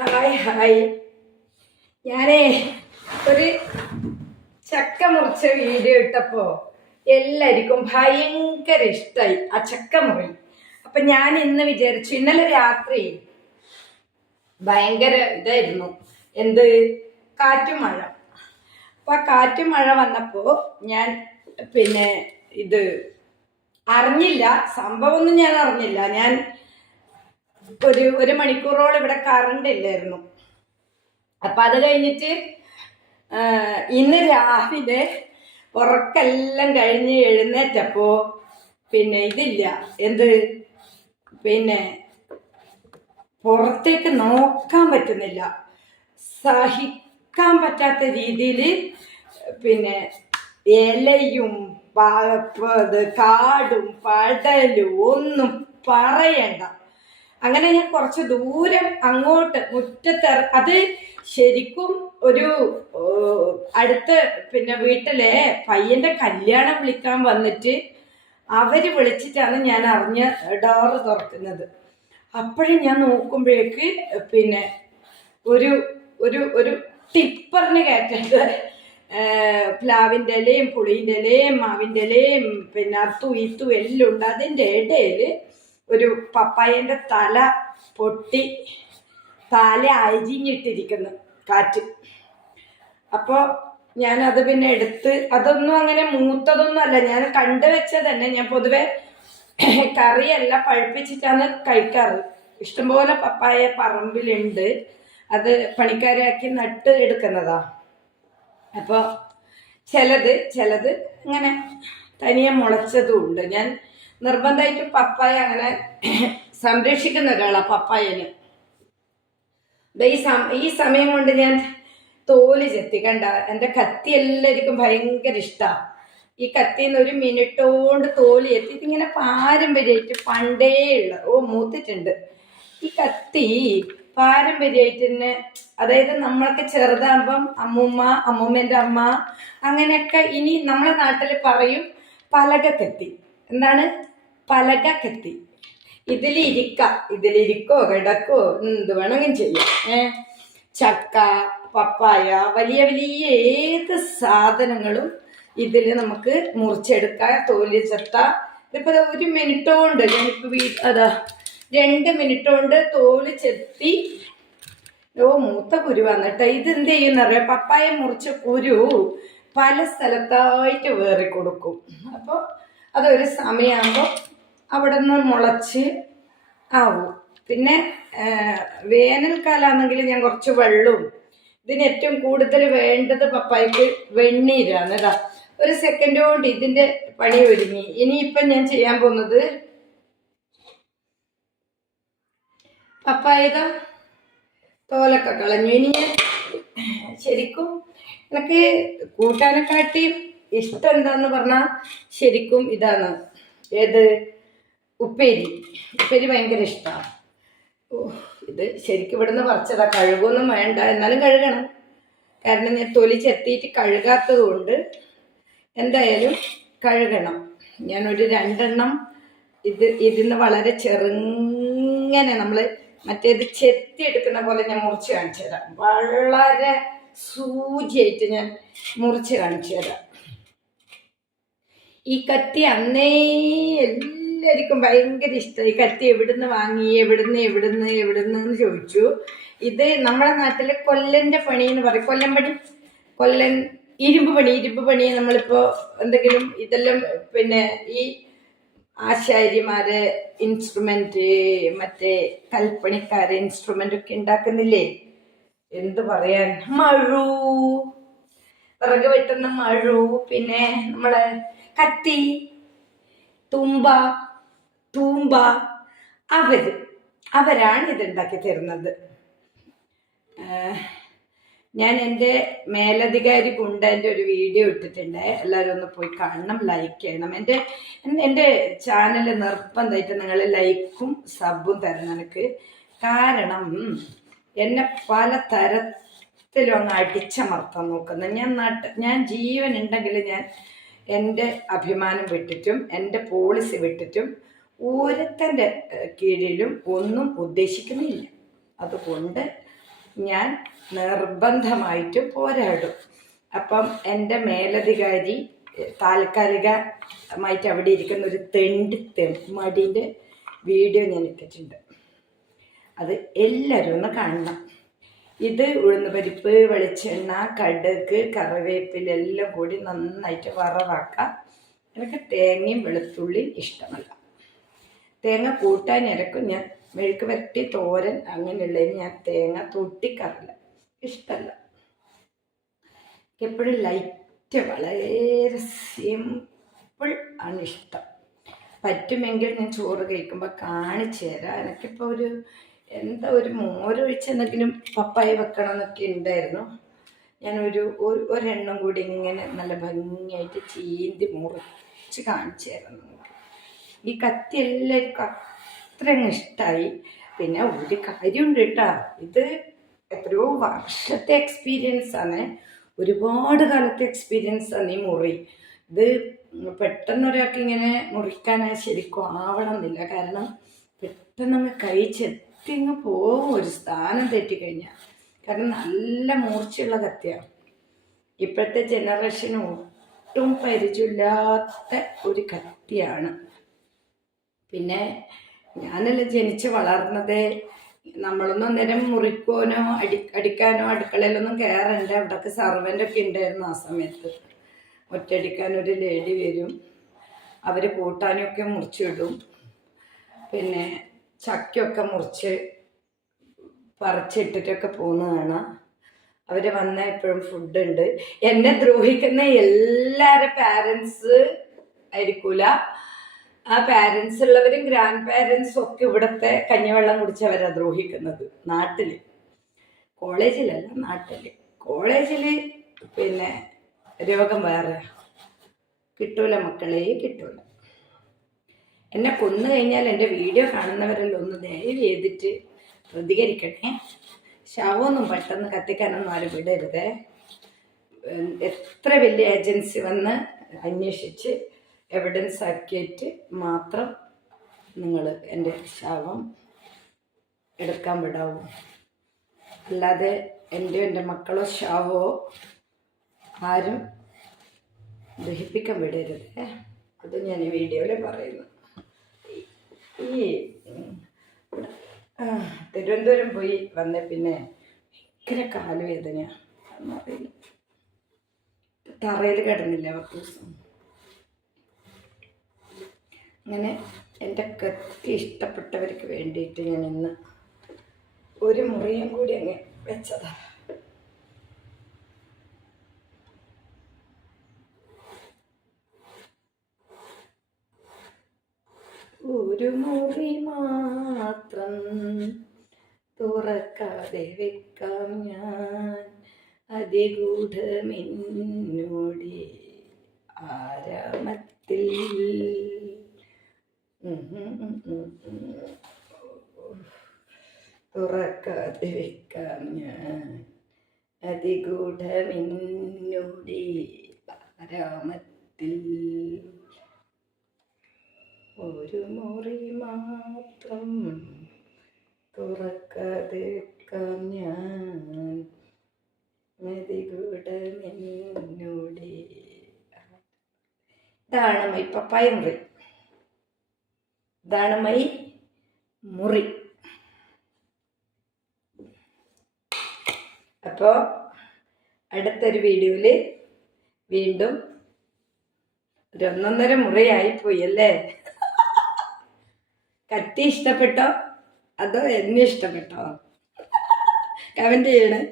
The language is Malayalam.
Hi hi. ഞാനേ ഒരു ചക്ക മുറിച്ച വീഡിയോ ഇട്ടപ്പോ എല്ലാവർക്കും ഭയങ്കര ഇഷ്ടമായി ആ ചക്ക മുറി. അപ്പൊ ഞാൻ ഇന്ന് വിചാരിച്ചു ഇന്നലെ രാത്രി ഭയങ്കര ഇതായിരുന്നു. എന്ത്? കാറ്റും മഴ. അപ്പൊ ആ കാറ്റും മഴ വന്നപ്പോ ഞാൻ പിന്നെ ഇത് അറിഞ്ഞില്ല സംഭവം ഒന്നും ഞാൻ അറിഞ്ഞില്ല. ഞാൻ ഒരു ഒരു മണിക്കൂറോളം ഇവിടെ കറണ്ട് ഇല്ലായിരുന്നു. അപ്പൊ അത് കഴിഞ്ഞിട്ട് ഇന്ന് രാവിലെ ഉറക്കെല്ലാം കഴിഞ്ഞ് എഴുന്നേറ്റപ്പോ പിന്നെ ഇതില്ല. എന്ത്? പിന്നെ പുറത്തേക്ക് നോക്കാൻ പറ്റുന്നില്ല. സഹിക്കാൻ പറ്റാത്ത രീതിയിൽ പിന്നെ ഇലയും കാടും പടലും ഒന്നും പറയണ്ട. അങ്ങനെ ഞാൻ കുറച്ച് ദൂരം അങ്ങോട്ട് മുറ്റത്ത് അത് ശരിക്കും ഒരു അടുത്ത് പിന്നെ വീട്ടിലെ പയ്യന്റെ കല്യാണം വിളിക്കാൻ വന്നിട്ട് അവർ വിളിച്ചിട്ടാണ് ഞാൻ അറിഞ്ഞ ഡോറ് തുറക്കുന്നത്. അപ്പോഴും ഞാൻ നോക്കുമ്പോഴേക്ക് പിന്നെ ഒരു ഒരു ഒരു ടിപ്പറിന് കയറ്റത് പ്ലാവിന്റെ ഇലയും പുളിന്റെ ഇലയും മാവിന്റെ ഇലയും പിന്നെ അത്തു ഈത്തു എല്ലാം ഉണ്ട്. അതിന്റെ ഇടയിൽ ഒരു പപ്പായന്റെ തല പൊട്ടി തല അരിഞ്ഞിട്ടിരിക്കുന്നു കാറ്റ്. അപ്പോൾ ഞാനത് പിന്നെ എടുത്ത് അതൊന്നും അങ്ങനെ മൂത്തതൊന്നും അല്ല. ഞാൻ കണ്ടു വെച്ചത് തന്നെ. ഞാൻ പൊതുവെ കറിയല്ല പഴുപ്പിച്ചിട്ടാണ് കഴിക്കാറ്. ഇഷ്ടംപോലെ പപ്പായ പറമ്പിലുണ്ട്. അത് പണിക്കാരാക്കി നട്ട് എടുക്കുന്നതാ. അപ്പോൾ ചിലത് ചിലത് ഇങ്ങനെ തനിയെ മുളച്ചതും ഉണ്ട്. ഞാൻ നിർബന്ധമായിട്ട് പപ്പായ അങ്ങനെ സംരക്ഷിക്കുന്ന ഒരാളാണ് പപ്പായന്. ഈ ഈ സമയം കൊണ്ട് ഞാൻ തോൽ ചെത്തി. കണ്ട എന്റെ കത്തി എല്ലാവർക്കും ഭയങ്കര ഇഷ്ടമാണ് ഈ കത്തിന്ന് ഒരു മിനിറ്റോണ്ട് തോൽ ചെത്തി. ഇതിങ്ങനെ പാരമ്പര്യമായിട്ട് പണ്ടേ ഉള്ള ഓ മൂത്തിട്ടുണ്ട്. ഈ കത്തി പാരമ്പര്യമായിട്ട് തന്നെ അതായത് നമ്മളൊക്കെ ചെറുതാകുമ്പം അമ്മൂമ്മ അമ്മൂമ്മേന്റെ അമ്മ അങ്ങനെയൊക്കെ ഇനി നമ്മളെ നാട്ടിൽ പറയും പലക കത്തി. എന്താണ്? പലക കത്തി ഇതിലിരിക്ക ഇതിലിരിക്കോ കിടക്കോ എന്ത് വേണമെങ്കിലും ചെയ്യാം. ഏ? ചക്ക പപ്പായ വലിയ വലിയ ഏത് സാധനങ്ങളും ഇതിൽ നമുക്ക് മുറിച്ചെടുക്കാം. തോൽ ചത്ത ഇതിപ്പോ ദാ ഒരു മിനിറ്റ് കൊണ്ട് ഞാനിപ്പോ വീ അതാ രണ്ട് മിനിറ്റ് കൊണ്ട് തോൽ ചെത്തി. ഓ മൂത്ത കുരു വന്നിട്ട്. ഇത് എന്ത് ചെയ്യുന്നറിയാം? പപ്പായ മുറിച്ച കുരു പല സ്ഥലത്തായിട്ട് വേറി കൊടുക്കും അപ്പോൾ അതൊരു സമയമാകുമ്പോൾ അവിടെ നിന്ന് മുളച്ച് ആവും. പിന്നെ വേനൽക്കാലാണെങ്കിൽ ഞാൻ കുറച്ച് വെള്ളവും ഇതിന് ഏറ്റവും കൂടുതൽ വേണ്ടത് പപ്പായ്ക്ക് വെണ്ണീരാണ് ഇതാ ഒരു സെക്കൻഡ് കൊണ്ട് ഇതിന്റെ പണി ഒരുങ്ങി. ഇനിയിപ്പം ഞാൻ ചെയ്യാൻ പോകുന്നത് പപ്പായത തോലൊക്കെ കളഞ്ഞു. ഇനി ഞാൻ ശരിക്കും എനിക്ക് കൂട്ടാനെക്കാട്ടിയും ഇഷ്ടം എന്താന്ന് പറഞ്ഞാൽ ശരിക്കും ഇതാണ്. ഏത്? ഉപ്പേരി. ഉപ്പേരി ഭയങ്കര ഇഷ്ടമാണ് ഇത് ശരിക്കും ഇവിടുന്ന് പറിച്ചതാ. കഴുകൊന്നും വേണ്ട. എന്നാലും കഴുകണം. കാരണം ഞാൻ തൊലി ചെത്തിയിട്ട് കഴുകാത്തത് കൊണ്ട് എന്തായാലും കഴുകണം. ഞാനൊരു രണ്ടെണ്ണം ഇത് ഇതിന്ന് വളരെ ചെറുങ്ങനെ നമ്മൾ മറ്റേത് ചെത്തി എടുക്കുന്ന പോലെ ഞാൻ മുറിച്ച് കാണിച്ചു തരാം. വളരെ സൂചിയായിട്ട് ഞാൻ മുറിച്ച് കാണിച്ചു തരാം. ഈ കത്തി അന്നേ എല്ലാവർക്കും ഭയങ്കര ഇഷ്ടം. ഈ കത്തി എവിടുന്ന് വാങ്ങി എവിടുന്ന് എവിടുന്ന് എവിടുന്ന് എന്ന് ചോദിച്ചു. ഇത് നമ്മുടെ നാട്ടിലെ കൊല്ലന്റെ പണി എന്ന് പറയും. കൊല്ലം പണി? കൊല്ലൻ ഇരുമ്പ് പണി. ഇരുമ്പ് പണി നമ്മളിപ്പോ എന്തെങ്കിലും ഇതെല്ലാം പിന്നെ ഈ ആശാരിമാര് ഇൻസ്ട്രുമെന്റ് മറ്റേ കൽപ്പണിക്കാര് ഇൻസ്ട്രുമെന്റ് ഒക്കെ ഉണ്ടാക്കുന്നില്ലേ? എന്ത് പറയാൻ? മഴു. വിറക് വെട്ടുന്ന മഴു. പിന്നെ നമ്മളെ കത്തി തുമ്പ. തൂമ്പ. അവർ അവരാണ് ഇതുണ്ടാക്കി തരുന്നത്. ഞാൻ എന്റെ മേലധികാരി ഗുണ്ടന്റെ ഒരു വീഡിയോ ഇട്ടിട്ടുണ്ട്. എല്ലാവരും ഒന്ന് പോയി കാണണം ലൈക്ക് ചെയ്യണം. എന്റെ എന്റെ ചാനൽ നിർബന്ധമായിട്ട് നിങ്ങൾ ലൈക്കും സബും തരണം എനിക്ക്. കാരണം എന്നെ പല തരത്തിലും അങ്ങ് അടിച്ചമർത്താൻ നോക്കുന്നത് ഞാൻ നട്ട ഞാൻ ജീവൻ ഉണ്ടെങ്കിൽ ഞാൻ എന്റെ അഭിമാനം വിട്ടിട്ടും എന്റെ പോളിസി വിട്ടിട്ടും ഒരുത്തന്റെ കീഴിലും ഒന്നും ഉദ്ദേശിക്കുന്നില്ല. അതുകൊണ്ട് ഞാൻ നിർബന്ധമായിട്ട് പോരാടും. അപ്പം എന്റെ മേലധികാരി താൽക്കാലികമായിട്ട് അവിടെ ഇരിക്കുന്ന ഒരു തെണ്ട് തെമ്മടിന്റെ വീഡിയോ ഞാൻ ഇട്ടിട്ടുണ്ട്. അത് എല്ലാവരും ഒന്ന് കാണണം. ഇത് ഉഴുന്ന് പരിപ്പ് വെളിച്ചെണ്ണ കടുക് കറിവേപ്പിലെല്ലാം കൂടി നന്നായിട്ട് വറവാക്കാം. എനിക്ക് തേങ്ങയും വെളുത്തുള്ളിയും ഇഷ്ടമല്ല. തേങ്ങ കൂട്ടാൻ ഇരക്കും ഞാൻ മെഴുക്ക് വരട്ടി തോരൻ അങ്ങനെയുള്ളതിന് ഞാൻ തേങ്ങ തൊട്ടിക്കാറില്ല. ഇഷ്ടമല്ല എപ്പോഴും ലൈറ്റ് വളരെ സിമ്പിൾ ആണ് ഇഷ്ടം. പറ്റുമെങ്കിൽ ഞാൻ ചോറ് കഴിക്കുമ്പോൾ കാണിച്ചു തരാം. എനിക്കിപ്പോൾ ഒരു എന്താ ഒരു മോരൊഴിച്ച് എന്തെങ്കിലും പപ്പായ വെക്കണം എന്നൊക്കെ ഉണ്ടായിരുന്നു ഞാനൊരു ഒരു ഒരു- ഒരെണ്ണം കൂടി ഇങ്ങനെ നല്ല ഭംഗിയായിട്ട് ചീന്തി മുറിച്ച് കാണിച്ചു തരാം നിങ്ങൾക്ക് ഈ കത്തി എല്ലാവർക്കും അത്ര ഇഷ്ടമായി പിന്നെ ഒരു കാര്യമുണ്ട് കേട്ടോ. ഇത് എത്രയോ വർഷത്തെ എക്സ്പീരിയൻസ് ആണ്. ഒരുപാട് കാലത്തെ എക്സ്പീരിയൻസ് ആണ് ഈ മുറി. ഇത് പെട്ടെന്ന് ഒരാൾക്ക് ഇങ്ങനെ മുറിക്കാൻ ശരിക്കും ആവണം എന്നില്ല കാരണം പെട്ടെന്ന് അങ്ങ് കൈ ചെത്തി അങ്ങ് പോകും. ഒരു സ്ഥാനം തെറ്റിക്കഴിഞ്ഞാൽ കാരണം നല്ല മൂർച്ചയുള്ള കത്തിയാണ് ഇപ്പോഴത്തെ ജനറേഷന് ഒട്ടും പരിചയമില്ലാത്ത ഒരു കത്തിയാണ്. പിന്നെ ഞാനല്ല ജനിച്ച് വളർന്നത്. നമ്മളൊന്നും അന്നേരം മുറിക്കാനോ അടി അടിക്കാനോ അടുക്കളയിലൊന്നും കയറണ്ട അവിടെയൊക്കെ സർവന്റൊക്കെ ഉണ്ടായിരുന്നു ആ സമയത്ത്. ഒറ്റയടിക്കാൻ ഒരു ലേഡി വരും. അവർ കൂട്ടാനൊക്കെ മുറിച്ചിടും. പിന്നെ ചക്കയൊക്കെ മുറിച്ച് പറിച്ചിട്ടിട്ടൊക്കെ പോകുന്നതാണ് അവർ വന്ന എപ്പോഴും ഫുഡ് ഉണ്ട് എന്നെ ദ്രോഹിക്കുന്ന എല്ലാവരുടെ പാരൻസ് ആയിരിക്കൂല. ആ പാരൻസ് ഉള്ളവരും ഗ്രാൻഡ് പാരൻസും ഒക്കെ ഇവിടുത്തെ കഞ്ഞിവെള്ളം കുടിച്ചവരാ ദ്രോഹിക്കുന്നത് നാട്ടിൽ കോളേജിലല്ല നാട്ടിൽ കോളേജിൽ പിന്നെ രോഗം വേറെ. കിട്ടൂല മക്കളെ കിട്ടൂല. എന്നെ കൊന്നു കഴിഞ്ഞാൽ എന്റെ വീഡിയോ കാണുന്നവരെല്ലാം ഒന്ന് ദയവ് ചെയ്തിട്ട് പ്രതികരിക്കണേ. ശവമൊന്നും പെട്ടെന്ന് കത്തിക്കാനൊന്നും ആരും വിടരുതേ. എത്ര വലിയ ഏജൻസി വന്ന് അന്വേഷിച്ച് എവിഡൻസ് ആക്കിയിട്ട് മാത്രം നിങ്ങൾ എന്റെ ശവം എടുക്കാൻ വിടാവൂ. അല്ലാതെ എന്റെ എന്റെ മക്കളോ ശവമോ ആരും ദഹിപ്പിക്കാൻ വിടരുത്. അത് ഞാൻ ഈ വീഡിയോയിൽ പറയുന്നു. ഈ തിരുവനന്തപുരം പോയി വന്ന പിന്നെ ഭയങ്കര കാലുവേദന എന്നറിയില്ല തറയിൽ കിടന്നില്ല പത്ത് ദിവസം അങ്ങനെ എന്റെ കത്തിക്ക് ഇഷ്ടപ്പെട്ടവർക്ക് വേണ്ടിയിട്ട് ഞാൻ ഇന്ന് ഒരു മുറിയും കൂടി അങ്ങ് വെച്ചതാണ് ഒരു മുറി മാത്രം തുറക്കാതെ വെക്കാം ഞാൻ. അതിഗൂഢമിന്നോടി ആരാമത്തിൽ ഉം ഉം ഉം ഉം ഉം. തുറക്കാതെ വെക്കാം ഞാൻ. അതിഗൂഢമെന്നോടി ആരാമത്തിൽ ഒരു മുറി മാത്രം തുറക്കാതെ വെക്കാം ഞാൻ. മതികൂടമെന്നോടെ ഇതാണ് ഇപ്പം പപ്പായ മുറി. ഇതാണ് മൈ മുറി. അപ്പോൾ അടുത്തൊരു വീഡിയോയിൽ വീണ്ടും ഒരു ഒന്നൊന്നര മുറിയായിപ്പോയി അല്ലേ? കത്തി ഇഷ്ടപ്പെട്ടോ? അതോ എന്നെ ഇഷ്ടപ്പെട്ടോ? കമന്റ് ചെയ്യണേ.